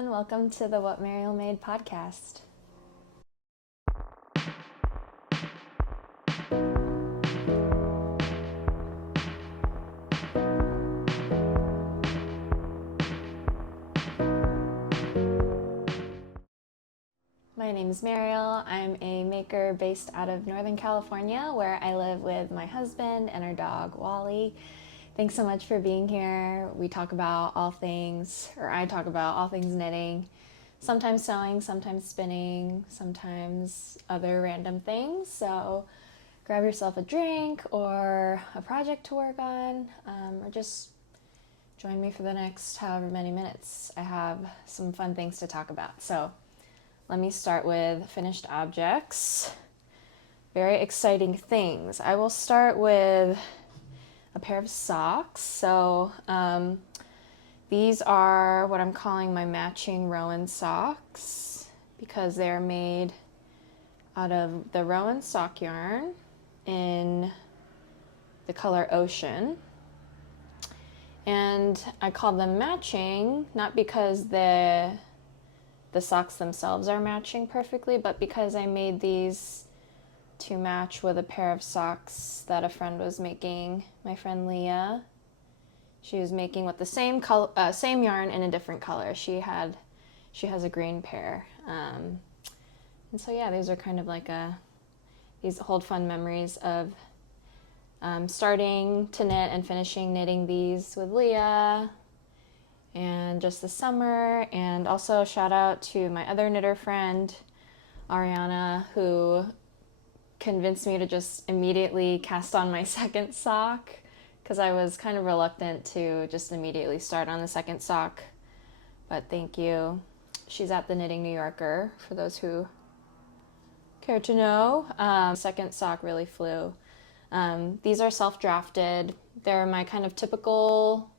everyone. Welcome to the What Mariel Made podcast. My name is Mariel. I'm a maker based out of Northern California, where I live with my husband and our dog, Wally. Thanks so much for being here. We talk about all things, or I talk about all things knitting, sometimes sewing, sometimes spinning, sometimes other random things. So grab yourself a drink or a project to work on, or just join me for the next however many minutes. I have some fun things to talk about. So let me start with finished objects. Very exciting things. I will start with a pair of socks. So these are what I'm calling my matching Rowan socks because they're made out of the Rowan sock yarn in the color Ocean. And I call them matching, not because the socks themselves are matching perfectly, but because I made these to match with a pair of socks that a friend was making, my friend Leah. She was making with the same yarn in a different color. She has a green pair. And so yeah, these are kind of like these hold fun memories of starting to knit and finishing knitting these with Leah and just the summer. And also shout out to my other knitter friend, Ariana, who convinced me to just immediately cast on my second sock because I was kind of reluctant to just immediately start on the second sock. But thank you. She's at the Knitting New Yorker, for those who care to know. Second sock really flew. These are self-drafted. They're my kind of typical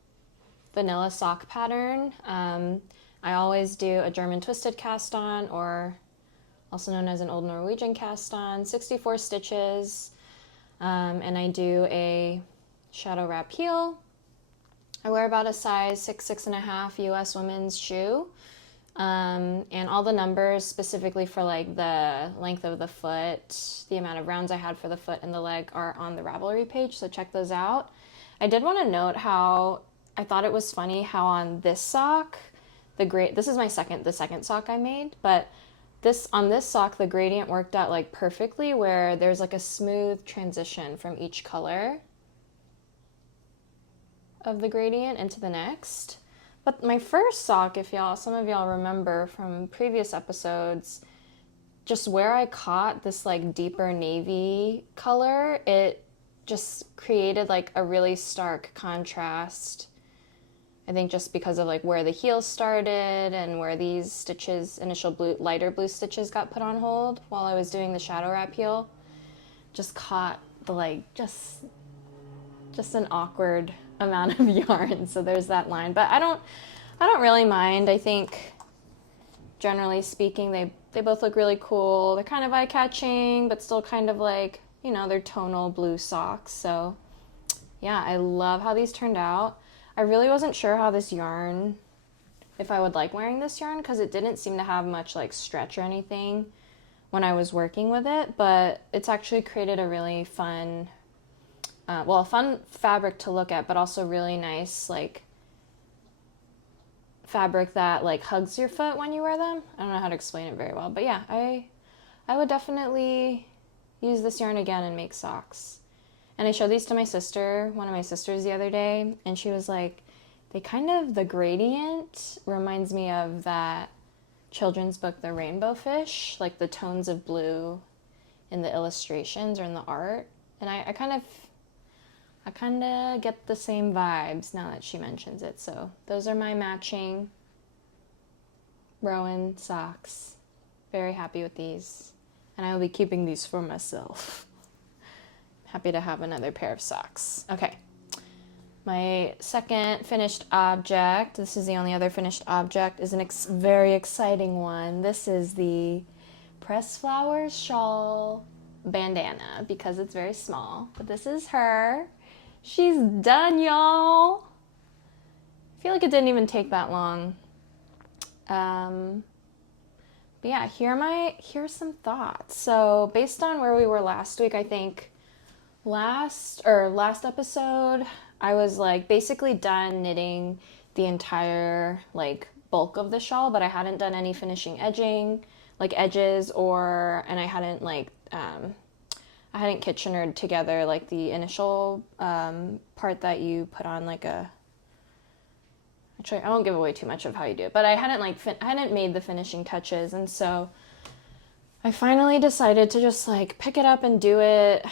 vanilla sock pattern. I always do a German twisted cast on, or also known as an Old Norwegian cast on, 64 stitches, and I do a shadow wrap heel. I wear about a size 6.5 US women's shoe, and all the numbers specifically for like the length of the foot, the amount of rounds I had for the foot and the leg are on the Ravelry page, so check those out. I did want to note how I thought it was funny how on this sock, this is the second sock I made, but on this sock, the gradient worked out like perfectly, where there's like a smooth transition from each color of the gradient into the next. But my first sock, if some of y'all remember from previous episodes, just where I caught this like deeper navy color, it just created like a really stark contrast. I think just because of like where the heel started and where these stitches, initial lighter blue stitches got put on hold while I was doing the shadow wrap heel, just caught the like, just an awkward amount of yarn. So there's that line, but I don't really mind. I think generally speaking, they both look really cool. They're kind of eye-catching, but still kind of like, they're tonal blue socks. So yeah, I love how these turned out. I really wasn't sure how this yarn, if I would like wearing this yarn, because it didn't seem to have much like stretch or anything when I was working with it, but it's actually created a really fun, a fun fabric to look at, but also really nice like fabric that like hugs your foot when you wear them. I don't know how to explain it very well, but yeah, I would definitely use this yarn again and make socks. And I showed these to one of my sisters the other day, and she was like, the gradient reminds me of that children's book, The Rainbow Fish, like the tones of blue in the illustrations or in the art. And I kind of get the same vibes now that she mentions it. So those are my matching Rowan socks. Very happy with these. And I will be keeping these for myself. Happy to have another pair of socks. Okay, my second finished object, this is the only other finished object, is a very exciting one. This is the Press Flowers Shawl Bandana, because it's very small, but this is her. She's done, y'all. I feel like it didn't even take that long. But yeah, here's some thoughts. So based on where we were last week, I think last episode, I was like basically done knitting the entire like bulk of the shawl, but I hadn't done any finishing edging, like edges, and I hadn't Kitchenered together like the initial part that you put on like a. Actually, I won't give away too much of how you do it, but I hadn't made the finishing touches, and so I finally decided to just like pick it up and do it.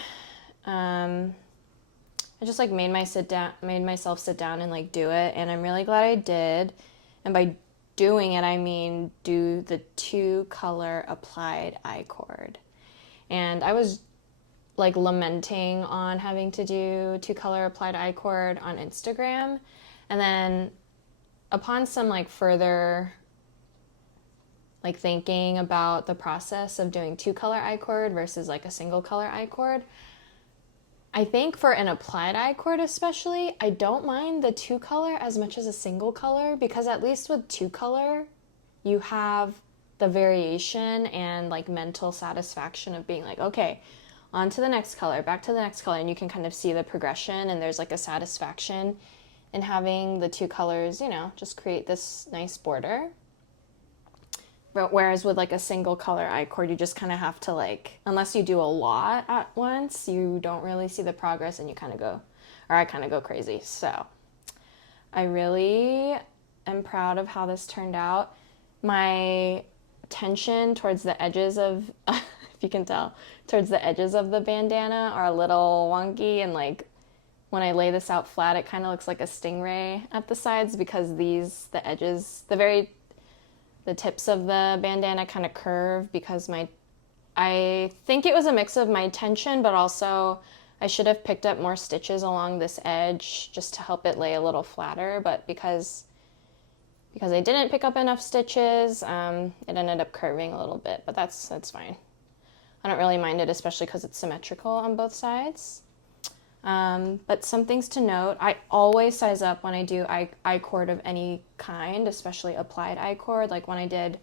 I just like made myself sit down and like do it, and I'm really glad I did. And by doing it, I mean do the 2-color applied I-cord. And I was like lamenting on having to do 2-color applied I-cord on Instagram, and then upon some like further like thinking about the process of doing 2-color I-cord versus like a single color I-cord, I think for an applied I-cord especially, I don't mind the 2-color as much as a single color, because at least with 2-color, you have the variation and like mental satisfaction of being like, okay, on to the next color, back to the next color, and you can kind of see the progression, and there's like a satisfaction in having the 2 colors, just create this nice border. But whereas with like a single color I-cord, you just kind of have to like, unless you do a lot at once, you don't really see the progress, and I kind of go crazy. So I really am proud of how this turned out. My tension towards the edges of, if you can tell, towards the edges of the bandana are a little wonky, and like when I lay this out flat, it kind of looks like a stingray at the sides, because the edges, the tips of the bandana kind of curve, because I think it was a mix of my tension, but also I should have picked up more stitches along this edge just to help it lay a little flatter, but because I didn't pick up enough stitches, it ended up curving a little bit, but that's fine. I don't really mind it, especially because it's symmetrical on both sides. But some things to note, I always size up when I do I-cord of any kind, especially applied I-cord. Like when I did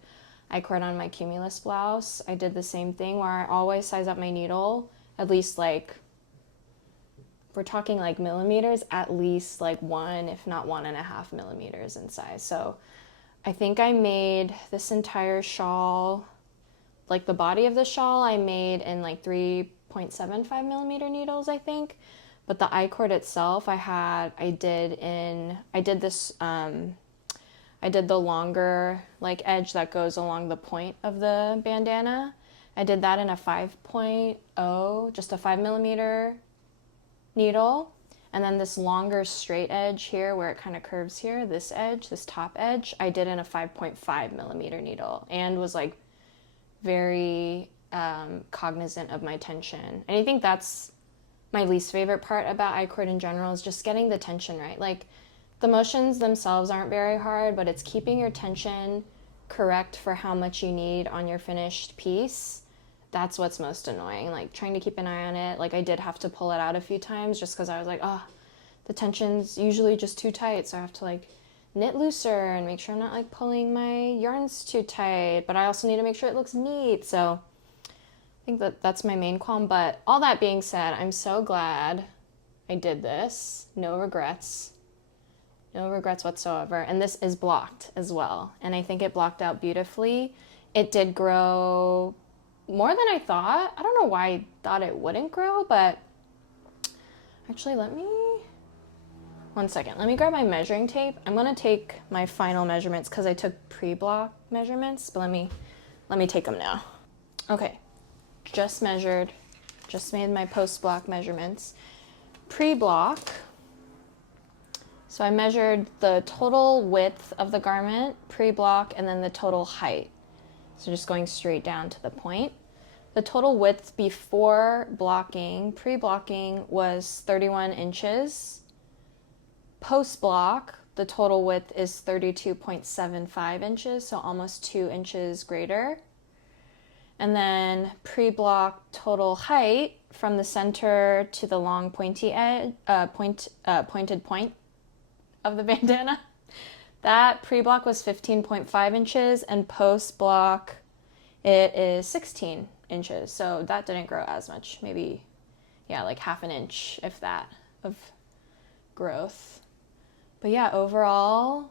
I-cord on my Cumulus blouse, I did the same thing where I always size up my needle, at least like, if we're talking like millimeters, at least like 1, if not 1.5 millimeters in size. So I think I made this entire shawl, like the body of the shawl, I made in like 3.75 millimeter needles, I think. But the I-cord itself, I did the longer like edge that goes along the point of the bandana. I did that in a 5.0, just a 5 millimeter needle. And then this longer straight edge here where it kind of curves here, this edge, this top edge, I did in a 5.5 millimeter needle, and was like very cognizant of my tension. And I think that's my least favorite part about I-cord in general, is just getting the tension right. Like the motions themselves aren't very hard, but it's keeping your tension correct for how much you need on your finished piece. That's what's most annoying, like trying to keep an eye on it. Like I did have to pull it out a few times just because I was like, the tension's usually just too tight, so I have to like knit looser and make sure I'm not like pulling my yarns too tight, but I also need to make sure it looks neat. So I think that's my main qualm. But all that being said, I'm so glad I did this. No regrets whatsoever. And this is blocked as well, and I think it blocked out beautifully. It did grow more than I thought. I don't know why I thought it wouldn't grow, but actually one second. Let me grab my measuring tape. I'm gonna take my final measurements because I took pre-block measurements, but let me take them now. Okay, just measured, just made my post-block measurements. Pre-block, so I measured the total width of the garment, pre-block, and then the total height. So just going straight down to the point. The total width before blocking, pre-blocking, was 31 inches. Post-block, the total width is 32.75 inches, so almost 2 inches greater. And then pre-block total height from the center to the long pointy edge, pointed point of the bandana, That pre-block was 15.5 inches and post-block it is 16 inches. So that didn't grow as much. Maybe, yeah, like half an inch, if that, of growth. But yeah, overall,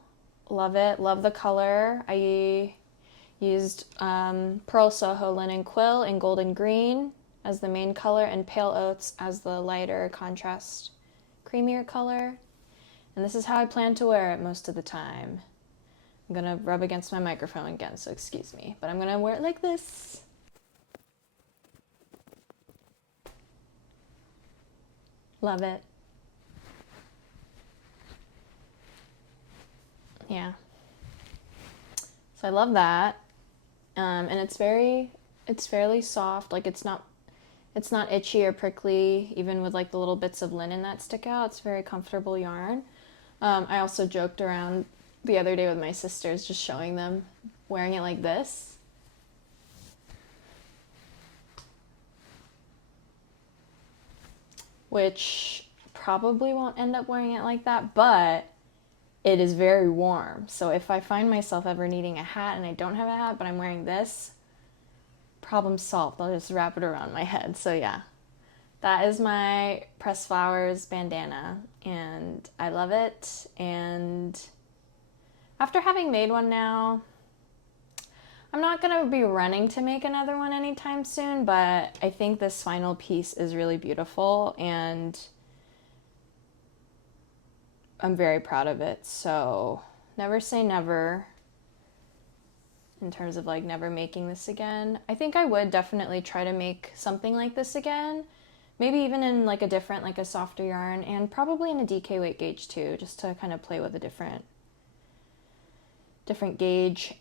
love it. Love the color. I used Purl Soho linen quill in golden green as the main color and pale oats as the lighter contrast creamier color. And this is how I plan to wear it most of the time. I'm gonna rub against my microphone again, so excuse me, but I'm gonna wear it like this. Love it. Yeah. So I love that. And it's fairly soft. Like it's not itchy or prickly, even with like the little bits of linen that stick out. It's very comfortable yarn. I also joked around the other day with my sisters, just showing them wearing it like this. Which probably won't end up wearing it like that, but it is very warm. So if I find myself ever needing a hat and I don't have a hat, but I'm wearing this, problem solved. I'll just wrap it around my head. So yeah, that is my Pressed Flowers bandana and I love it. And after having made one now, I'm not going to be running to make another one anytime soon, but I think this final piece is really beautiful and I'm very proud of it. So never say never in terms of like never making this again. I think I would definitely try to make something like this again. Maybe even in like a different, like a softer yarn, and probably in a DK weight gauge too, just to kind of play with a different gauge.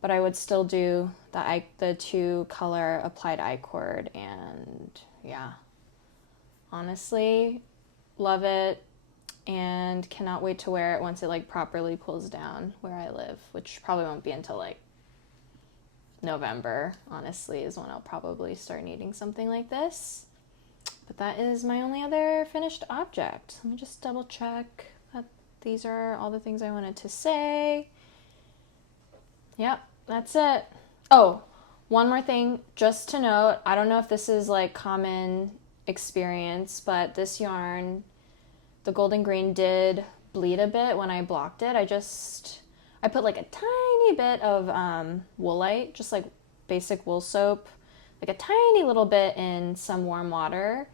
But I would still do the 2 color applied I-cord, and yeah, honestly, love it. And cannot wait to wear it once it like properly cools down where I live, which probably won't be until like November, honestly, is when I'll probably start needing something like this. But that is my only other finished object. Let me just double check that these are all the things I wanted to say. Yep, that's it. Oh, one more thing just to note. I don't know if this is like common experience, but this yarn, the golden green, did bleed a bit when I blocked it. I put like a tiny bit of woolite, just like basic wool soap, like a tiny little bit in some warm water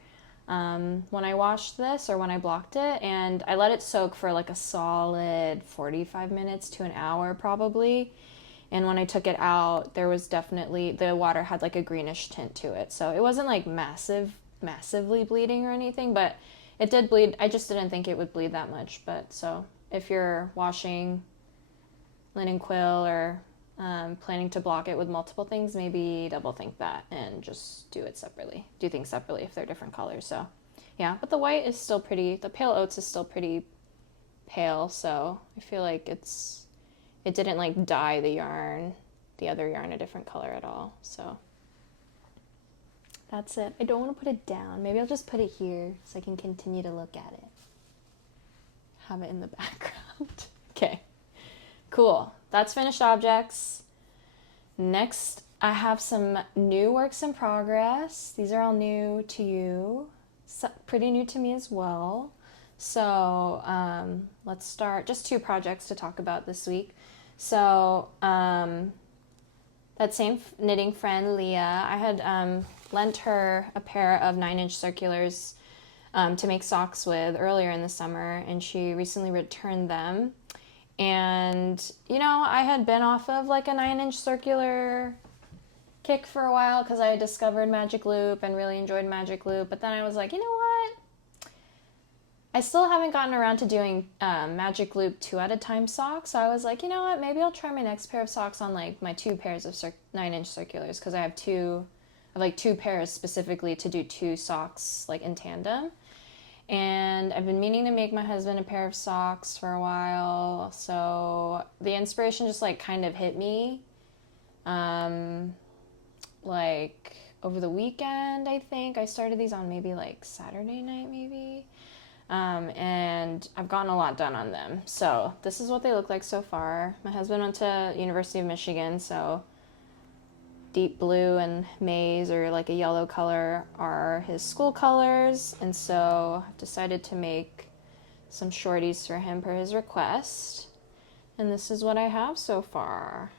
when I washed this or when I blocked it, and I let it soak for like a solid 45 minutes to an hour probably. And when I took it out, there was definitely, the water had like a greenish tint to it. So it wasn't like massively bleeding or anything, but it did bleed. I just didn't think it would bleed that much. But so if you're washing linen quill or planning to block it with multiple things, maybe double think that and just do things separately if they're different colors. So yeah, but the white is still pretty, the pale oats is still pretty pale, so I feel like it didn't like dye the other yarn a different color at all. So that's it. I don't want to put it down. Maybe I'll just put it here so I can continue to look at it. Have it in the background. Okay, cool. That's finished objects. Next, I have some new works in progress. These are all new to you, pretty new to me as well. So let's start. Just 2 projects to talk about this week. So that same knitting friend, Leah, I had lent her a pair of 9-inch circulars to make socks with earlier in the summer, and she recently returned them. And, you know, I had been off of like a 9-inch circular kick for a while because I had discovered Magic Loop and really enjoyed Magic Loop. But then I was like, you know what? I still haven't gotten around to doing Magic Loop 2 at a time socks. So I was like, you know what? Maybe I'll try my next pair of socks on like my 2 pairs of 9-inch circulars because I have 2 pairs specifically to do 2 socks like in tandem. And I've been meaning to make my husband a pair of socks for a while, so the inspiration just like kind of hit me like over the weekend. I think I started these on maybe like Saturday night maybe, and I've gotten a lot done on them. So this is what they look like so far. My husband went to University of Michigan, so deep blue and maize, or like a yellow color, are his school colors, and so I've decided to make some shorties for him per his request. And this is what I have so far.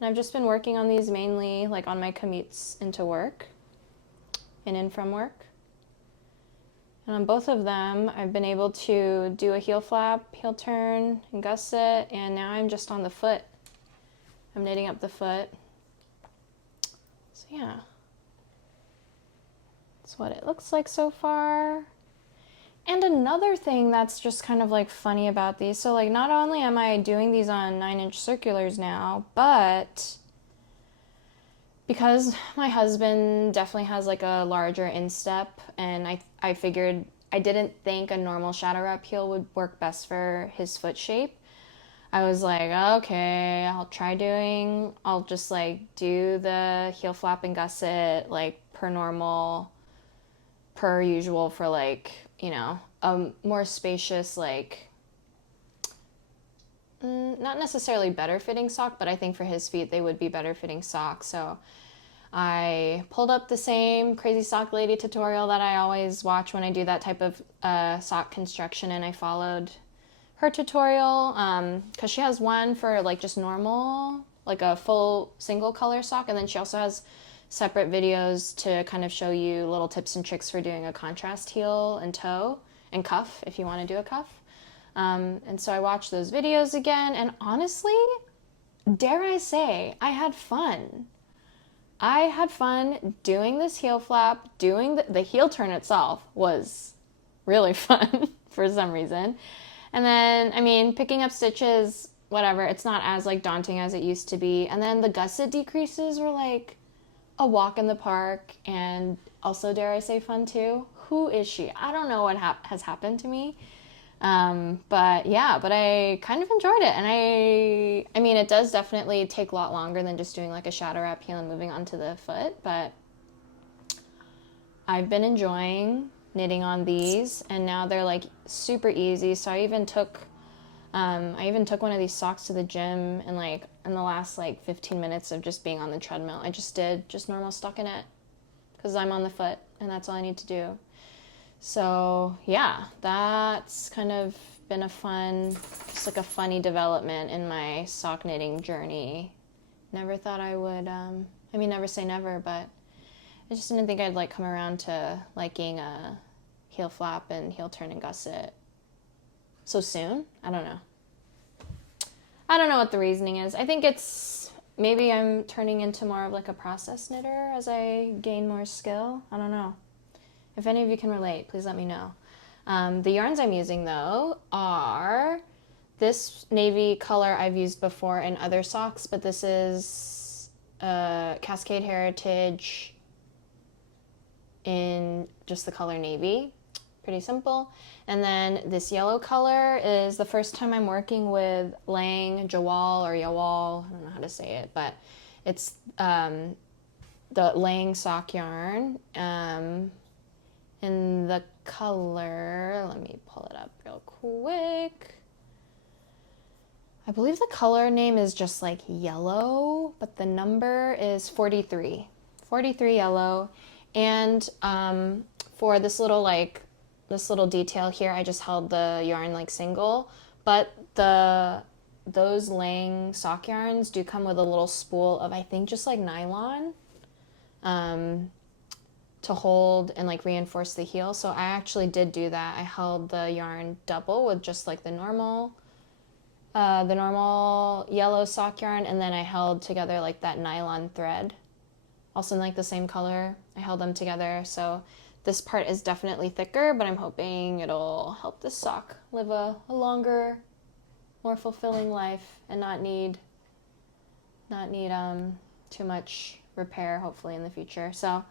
And I've just been working on these mainly like on my commutes into work and in from work. And on both of them, I've been able to do a heel flap, heel turn, and gusset, and now I'm just on the foot. I'm knitting up the foot. So yeah, that's what it looks like so far. And another thing that's just kind of like funny about these, so like not only am I doing these on 9-inch circulars now, but because my husband definitely has like a larger instep, and I figured, I didn't think a normal shadow wrap heel would work best for his foot shape. I was like, okay, I'll just like do the heel flap and gusset like per usual for like, you know, a more spacious, like, not necessarily better fitting sock, but I think for his feet they would be better fitting socks. So I pulled up the same Crazy Sock Lady tutorial that I always watch when I do that type of sock construction, and I followed her tutorial because she has one for like just normal, like a full single color sock, and then she also has separate videos to kind of show you little tips and tricks for doing a contrast heel and toe and cuff if you want to do a cuff. And so I watched those videos again, and honestly, dare I say, I had fun. I had fun doing this heel flap. Doing the heel turn itself was really fun for some reason. And then, I mean, picking up stitches, whatever, it's not as like daunting as it used to be. And then the gusset decreases were like a walk in the park, and also, dare I say, fun too. Who is she? I don't know what has happened to me. But yeah, but I kind of enjoyed it. And I mean, it does definitely take a lot longer than just doing like a shadow wrap heel and moving onto the foot, but I've been enjoying knitting on these, and now they're like super easy. So I even took one of these socks to the gym, and like in the last like 15 minutes of just being on the treadmill, I just did just normal stockinette because I'm on the foot and that's all I need to do. So yeah, that's kind of been just like a funny development in my sock knitting journey. Never thought I would, I mean, never say never, but I just didn't think I'd like come around to liking a heel flap and heel turn and gusset so soon. I don't know. I don't know what the reasoning is. I think it's maybe I'm turning into more of like a process knitter as I gain more skill. I don't know. If any of you can relate, please let me know. The yarns I'm using though are this navy color I've used before in other socks, but this is Cascade Heritage in just the color navy. Pretty simple. And then this yellow color is the first time I'm working with Lang Jawal or Yawal, I don't know how to say it, but it's the Lang sock yarn. In the color, let me pull it up real quick. I believe the color name is just like yellow, but the number is 43. 43 yellow. And for this little detail here, I just held the yarn like single, but those Lang sock yarns do come with a little spool of, I think, just like nylon to hold and like reinforce the heel. So I actually did do that. I held the yarn double with just like the normal yellow sock yarn, and then I held together like that nylon thread, also in like the same color. I held them together. So this part is definitely thicker, but I'm hoping it'll help this sock live a longer, more fulfilling life and not need too much repair, hopefully, in the future. So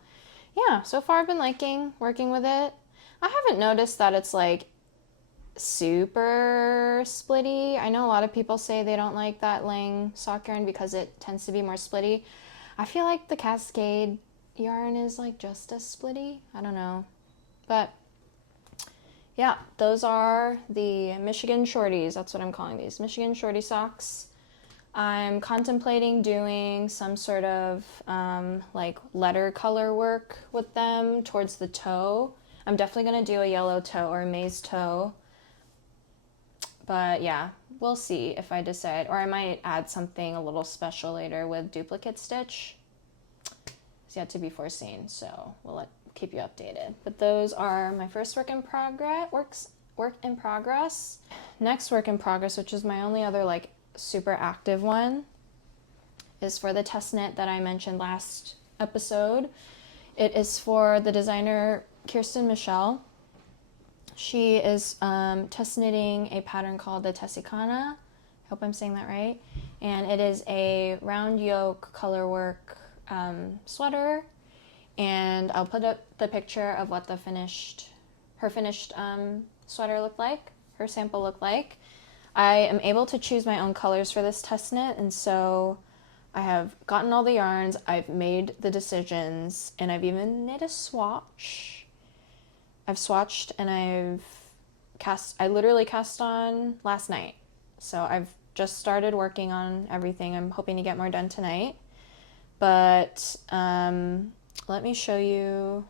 yeah, so far I've been liking working with it. I haven't noticed that it's like super splitty. I know a lot of people say they don't like that Lang sock yarn because it tends to be more splitty. I feel like the Cascade yarn is like just as splitty. I don't know. But yeah, those are the Michigan Shorties. That's what I'm calling these, Michigan Shorty socks. I'm contemplating doing some sort of like letter color work with them towards the toe. I'm definitely going to do a yellow toe or a maize toe. But yeah, we'll see if I decide. Or I might add something a little special later with duplicate stitch. It's yet to be foreseen, so we'll keep you updated. But those are my first work in progress. Next work in progress, which is my only other like super active one, is for the test knit that I mentioned last episode. It is for the designer Kirsten Michelle. She is test knitting a pattern called the Tessikana. I hope I'm saying that right. And it is a round yoke color work sweater. And I'll put up the picture of what her finished sweater looked like, her sample looked like. I am able to choose my own colors for this test knit, and so I have gotten all the yarns, I've made the decisions, and I've even knit a swatch. I've swatched and I literally cast on last night. So I've just started working on everything. I'm hoping to get more done tonight. But let me show you.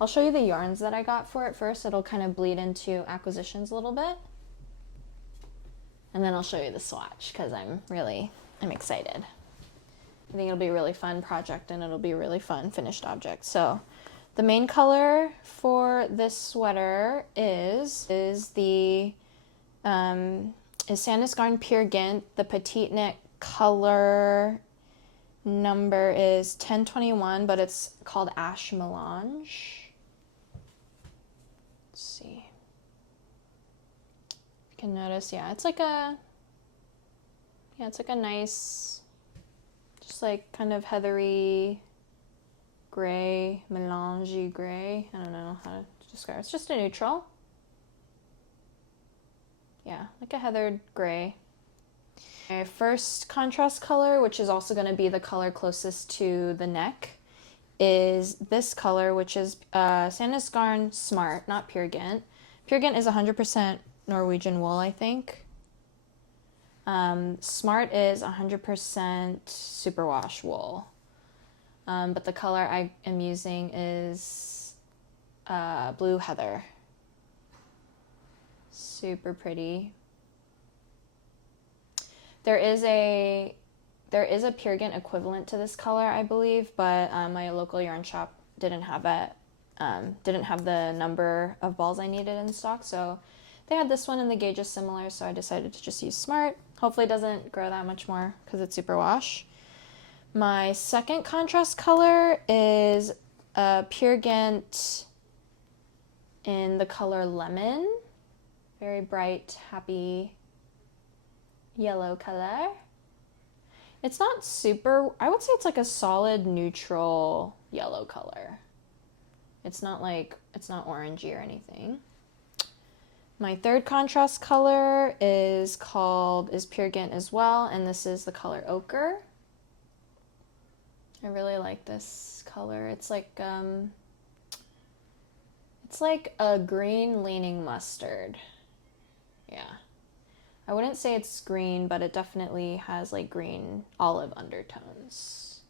I'll show you the yarns that I got for it first. It'll kind of bleed into acquisitions a little bit. And then I'll show you the swatch because I'm excited. I think it'll be a really fun project and it'll be a really fun finished object. So the main color for this sweater is Sandnes Garn Pure Gynt. The petite knit color number is 1021, but it's called Ash Melange. Let's see. You can notice, yeah, it's like a nice, just like kind of heathery gray, melange gray. I don't know how to describe it. It's just a neutral. Yeah, like a heathered gray. My first contrast color, which is also going to be the color closest to the neck, is this color, which is Sandnes Garn Smart, not Pure Gynt. Pure Gynt is 100% Norwegian wool, I think. Smart is 100% superwash wool. But the color I am using is Blue Heather. Super pretty. There is a Pure Gynt equivalent to this color, I believe, but my local yarn shop didn't have it. Didn't have the number of balls I needed in stock, so they had this one and the gauge is similar, so I decided to just use Smart. Hopefully it doesn't grow that much more because it's superwash. My second contrast color is Pure Gynt in the color Lemon. Very bright, happy yellow color. It's not super, I would say it's like a solid neutral yellow color. It's not orangey or anything. My third contrast color is Pure Gynt as well, and this is the color Ochre. I really like this color. It's like a green leaning mustard. Yeah. I wouldn't say it's green, but it definitely has like green olive undertones.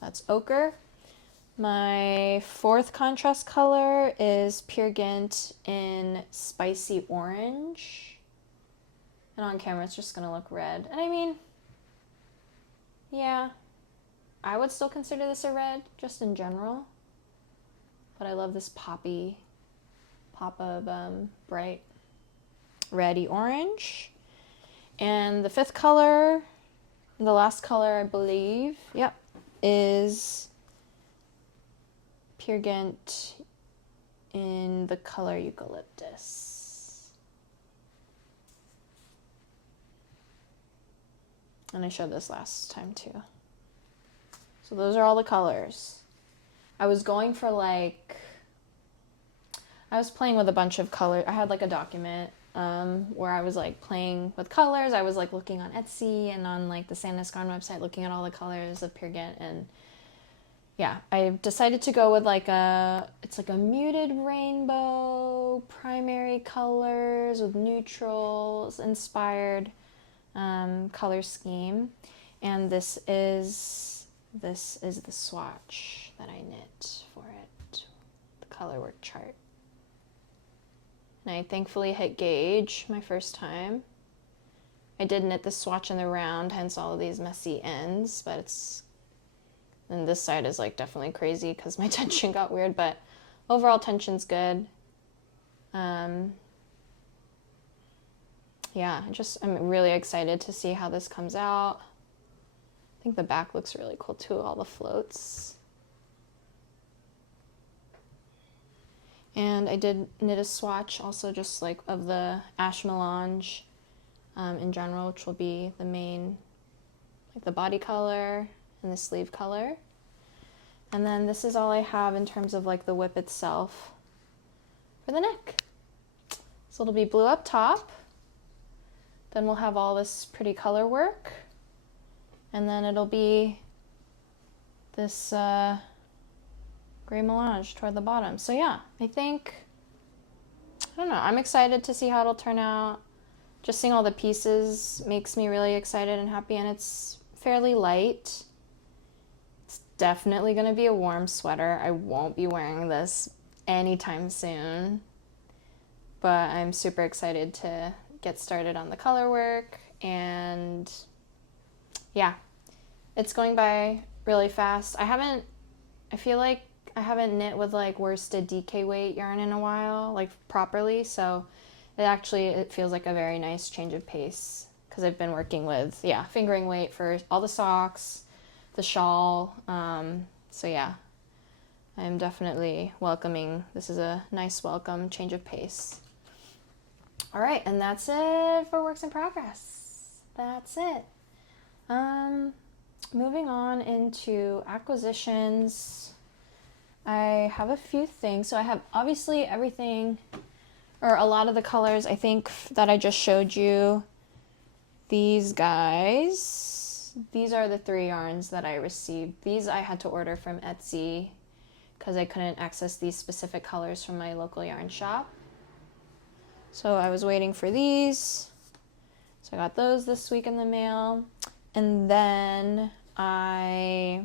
That's Ochre. My fourth contrast color is Pure Gynt in Spicy Orange. And on camera it's just gonna look red. And I mean, yeah, I would still consider this a red, just in general. But I love this pop of bright reddy orange. And the fifth color, the last color I believe, yep, is Pure Gynt in the color Eucalyptus. And I showed this last time too. So those are all the colors. I was going for I was playing with a bunch of colors. I had like a document where I was like playing with colors. I was like looking on Etsy and on like the Sandnes Garn website, looking at all the colors of Pure Gynt, and yeah, I decided to go with like it's like a muted rainbow, primary colors with neutrals inspired color scheme. And this is the swatch that I knit for it, the color work chart. And I thankfully hit gauge my first time. I did knit the swatch in the round, hence all of these messy ends, but it's, and this side is like definitely crazy because my tension got weird, but overall tension's good. Yeah, I'm really excited to see how this comes out. I think the back looks really cool too, all the floats. And I did knit a swatch also just like of the ash melange in general, which will be the main, like the body color and the sleeve color. And then this is all I have in terms of like the whip itself for the neck. So it'll be blue up top. Then we'll have all this pretty color work. And then it'll be this gray melange toward the bottom. So yeah, I don't know, I'm excited to see how it'll turn out. Just seeing all the pieces makes me really excited and happy, and it's fairly light. It's definitely going to be a warm sweater. I won't be wearing this anytime soon, but I'm super excited to get started on the color work. And yeah, it's going by really fast. I feel like I haven't knit with like worsted DK weight yarn in a while, like properly, so it feels like a very nice change of pace because I've been working with, yeah, fingering weight for all the socks, the shawl. So yeah, I'm definitely welcoming. This is a nice welcome change of pace. All right, and that's it for works in progress. That's it. Moving on into acquisitions. I have a few things. So I have obviously everything, or a lot of the colors I think that I just showed you. These guys, these are the 3 yarns that I received. These I had to order from Etsy because I couldn't access these specific colors from my local yarn shop. So I was waiting for these. So I got those this week in the mail. And then I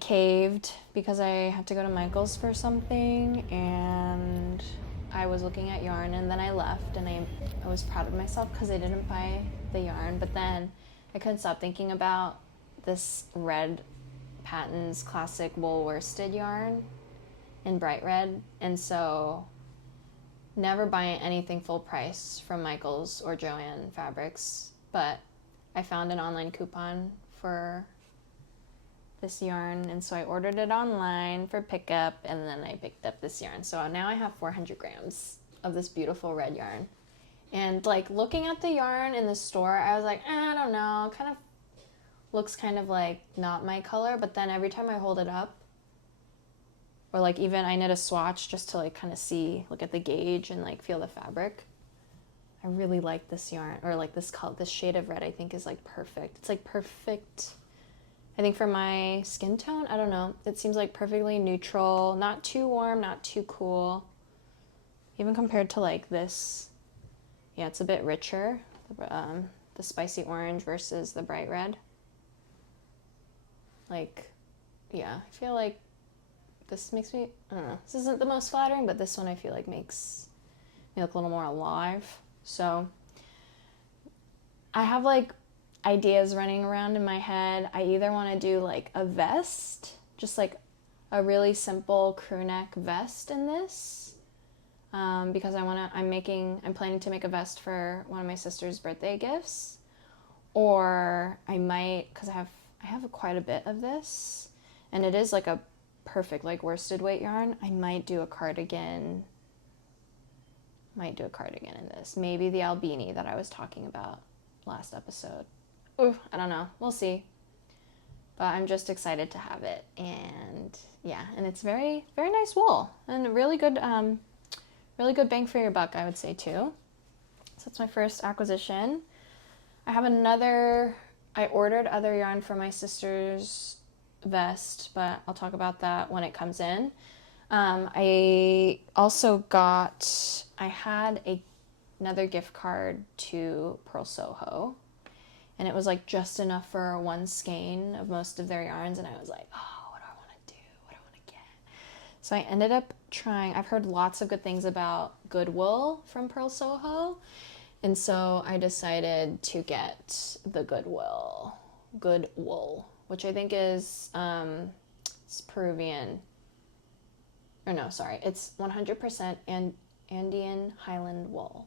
caved because I had to go to Michael's for something, and I was looking at yarn, and then I left, and I was proud of myself because I didn't buy the yarn. But then I couldn't stop thinking about this red Patons Classic Wool Worsted yarn in bright red, and so never buying anything full price from Michael's or Joann Fabrics, but I found an online coupon for this yarn, and so I ordered it online for pickup, and then I picked up this yarn. So now I have 400 grams of this beautiful red yarn. And like looking at the yarn in the store, I was like, I don't know, kind of looks kind of like not my color. But then every time I hold it up, or like even I knit a swatch just to like kind of see, look at the gauge and like feel the fabric. I really like this yarn, or like this color, this shade of red I think is like perfect. It's like perfect, I think for my skin tone, I don't know. It seems like perfectly neutral, not too warm, not too cool. Even compared to like this, yeah, it's a bit richer, the spicy orange versus the bright red. Like, yeah, I feel like this makes me, I don't know, this isn't the most flattering, but this one I feel like makes me look a little more alive. So I have like ideas running around in my head. I either want to do like a vest, just like a really simple crew neck vest in this, because I'm planning to make a vest for one of my sister's birthday gifts, or I might, because I have quite a bit of this, and it is like a perfect like worsted weight yarn. I might do a cardigan. In this. Maybe the albini that I was talking about last episode. Ooh, I don't know. We'll see. But I'm just excited to have it. And yeah, and it's very, very nice wool. And really good bang for your buck, I would say too. So that's my first acquisition. I have another I ordered other yarn for my sister's vest, but I'll talk about that when it comes in. I also I had another gift card to Purl Soho, and it was like just enough for one skein of most of their yarns, and I was like, oh, what do I want to do? What do I want to get? So I ended up trying, I've heard lots of good things about good wool from Purl Soho, and so I decided to get the good wool, which I think is it's Peruvian. Or no, sorry, it's 100% Andean Highland wool.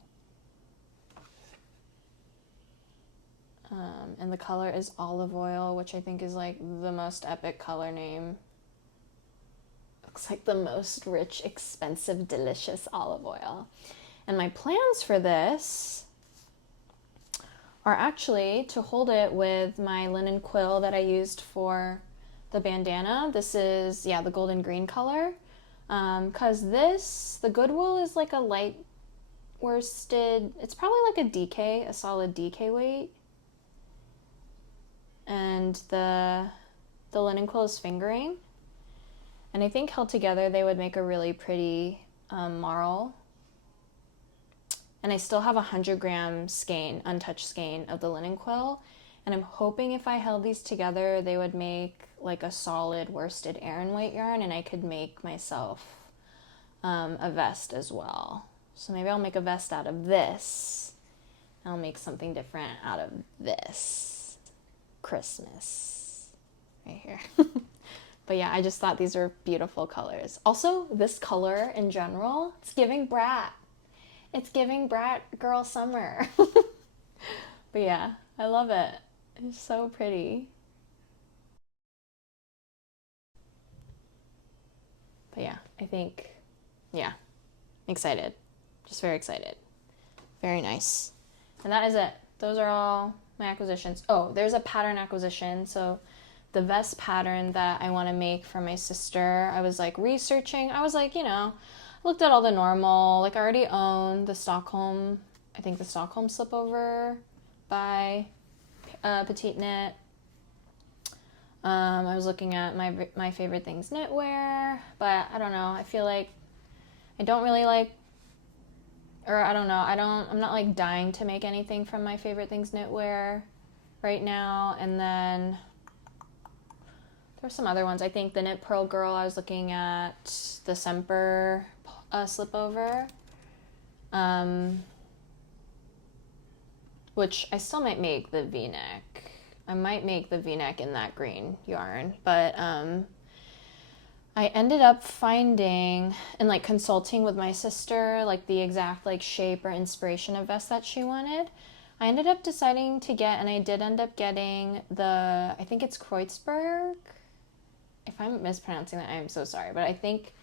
And the color is olive oil, which I think is like the most epic color name. Looks like the most rich, expensive, delicious olive oil. And my plans for this are actually to hold it with my linen quill that I used for the bandana. This is, the golden green color. Because the good wool is like a light worsted, it's probably like a solid DK weight. And the linen quill is fingering. And I think held together they would make a really pretty marl. And I still have 100-gram skein, untouched skein of the linen quill. And I'm hoping if I held these together, they would make like a solid worsted Aran weight yarn, and I could make myself a vest as well. So maybe I'll make a vest out of this. I'll make something different out of this. Christmas. Right here. But yeah, I just thought these were beautiful colors. Also, this color in general, it's giving brat. It's giving brat girl summer. But yeah, I love it. It's so pretty. But yeah, I think, excited. Just very excited. Very nice. And that is it. Those are all my acquisitions. Oh, there's a pattern acquisition. So the vest pattern that I want to make for my sister, I was like researching. I was like, looked at all the normal, like I already own the Stockholm slipover by Petite Knit. I was looking at my favorite things knitwear, but I don't know. I feel like I don't really like, or I don't know. I'm not like dying to make anything from my favorite things knitwear right now. And then there's some other ones. I think the Knit Purl Girl, I was looking at the Semper slipover, which I still might make the V-neck. I might make the V-neck in that green yarn, but I ended up finding and like consulting with my sister like the exact like shape or inspiration of vest that she wanted. I ended up deciding to get, and I did end up getting I think it's Kreuzberg. If I'm mispronouncing that, I am so sorry, but I think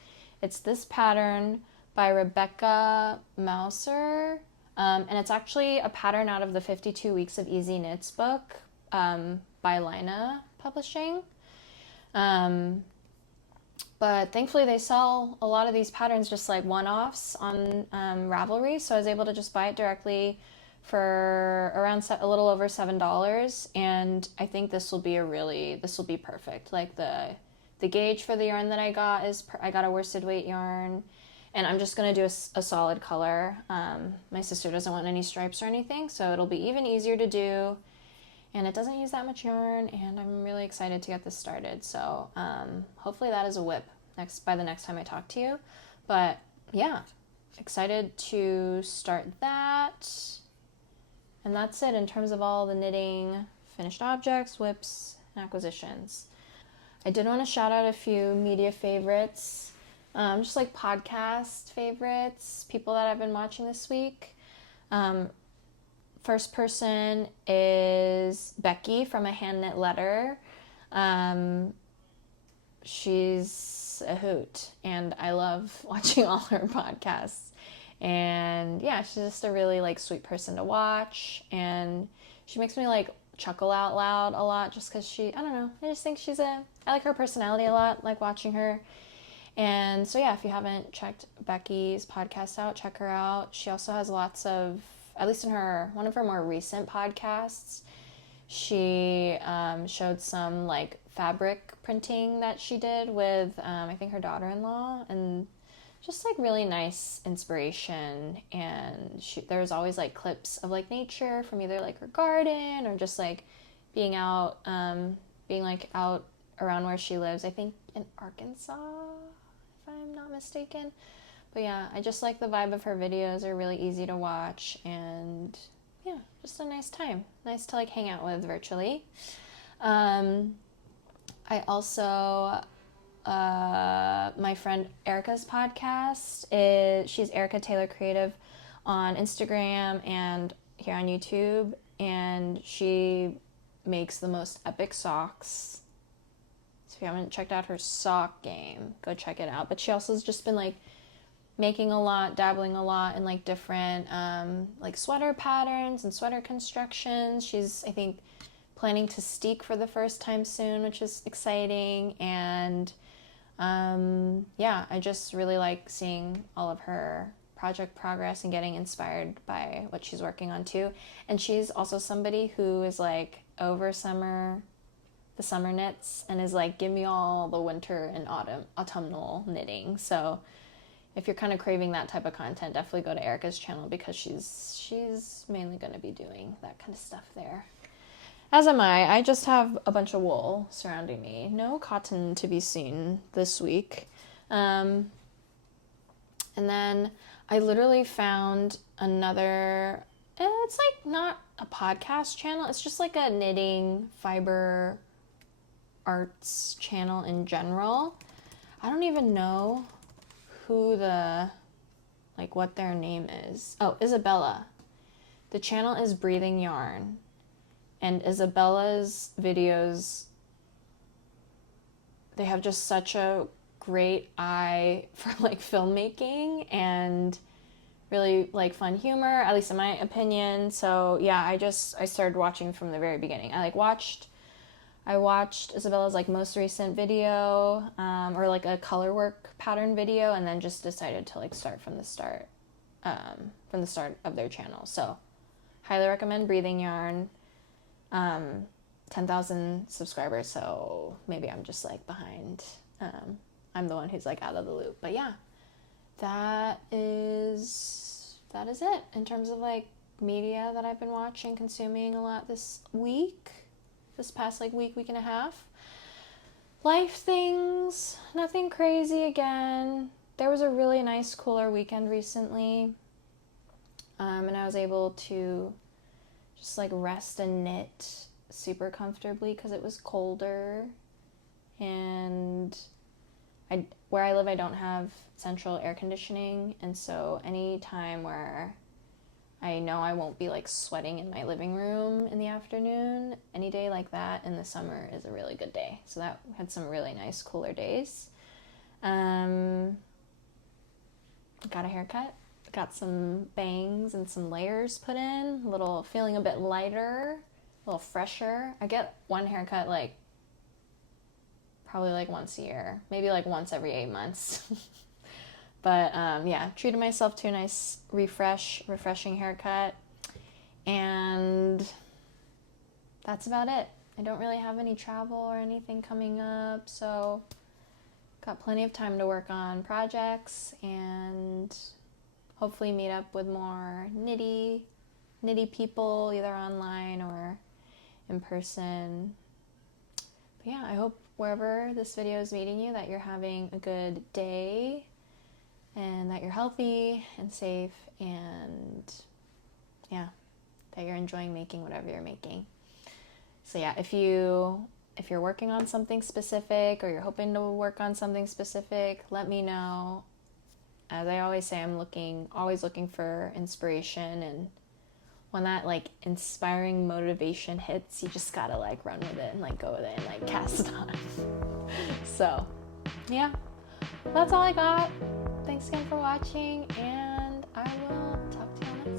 it's this pattern by Rebecca Mouser, and it's actually a pattern out of the 52 Weeks of Easy Knits book by Lina Publishing. But thankfully they sell a lot of these patterns just like one-offs on Ravelry, so I was able to just buy it directly for around a little over $7, and I think this will be perfect. Like the gauge for the yarn that I got I got a worsted weight yarn, and I'm just gonna do a solid color. My sister doesn't want any stripes or anything, so it'll be even easier to do, and it doesn't use that much yarn, and I'm really excited to get this started. So hopefully that is a whip by the next time I talk to you. But yeah, excited to start that. And that's it in terms of all the knitting, finished objects, whips, and acquisitions. I did want to shout out a few media favorites, just like podcast favorites, people that I've been watching this week. First person is Becky from A Hand Knit Letter. She's a hoot, and I love watching all her podcasts. And yeah, she's just a really like sweet person to watch, and she makes me like chuckle out loud a lot just because I don't know, I just think I like her personality a lot, like watching her. And so yeah, if you haven't checked Becky's podcast out, check her out. She also has lots of, at least in one of her more recent podcasts, she showed some like fabric printing that she did with I think her daughter-in-law, and just like really nice inspiration. And there's always like clips of like nature from either like her garden or just like being out around where she lives, I think in Arkansas, if I'm not mistaken. But yeah, I just like the vibe of her videos. Are really easy to watch, and yeah, just a nice time. Nice to like hang out with virtually. I also, my friend Erica's podcast she's Erica Taylor Creative on Instagram and here on YouTube, and she makes the most epic socks. So if you haven't checked out her sock game, go check it out. But she also has just been like making a lot, dabbling a lot in like different like sweater patterns and sweater constructions. She's, I think, planning to steek for the first time soon, which is exciting. And yeah, I just really like seeing all of her project progress and getting inspired by what she's working on too. And she's also somebody who is like over the summer knits, and is like, give me all the winter and autumnal knitting. So if you're kind of craving that type of content, definitely go to Erica's channel, because she's mainly going to be doing that kind of stuff there. As am I. I just have a bunch of wool surrounding me. No cotton to be seen this week. And then I literally found another, it's like not a podcast channel. It's just like a knitting fiber arts channel in general. I don't even know who what their name is. Oh, Isabella. The channel is Breathing Yarn. And Isabella's videos, they have just such a great eye for like filmmaking and really like fun humor, at least in my opinion. So yeah, I started watching from the very beginning. I watched Isabella's like most recent video, or like a color work pattern video, and then just decided to like start from the start of their channel. So highly recommend Breathing Yarn. 10,000 subscribers, so maybe I'm just like behind. I'm the one who's like out of the loop. But yeah, that is it in terms of like media that I've been watching, consuming a lot this past like week and a half. Life things, nothing crazy again. There was a really nice cooler weekend recently, and I was able to just like rest and knit super comfortably because it was colder. And where I live, I don't have central air conditioning, and so any time where I know I won't be like sweating in my living room in the afternoon, any day like that in the summer is a really good day. So that had some really nice cooler days. Got a haircut, got some bangs and some layers put in, feeling a bit lighter, a little fresher. I get one haircut like probably like once a year, maybe like once every 8 months. But yeah, treated myself to a nice refreshing haircut, and that's about it. I don't really have any travel or anything coming up, so got plenty of time to work on projects and hopefully meet up with more nitty people, either online or in person. But yeah, I hope wherever this video is meeting you that you're having a good day, and that you're healthy and safe, and yeah, that you're enjoying making whatever you're making. So yeah, if you're working on something specific, or you're hoping to work on something specific, let me know. As I always say, I'm always looking for inspiration, and when that like inspiring motivation hits, you just gotta like run with it and like go with it and like cast it on. So yeah, that's all I got. Thanks again for watching, and I will talk to you on the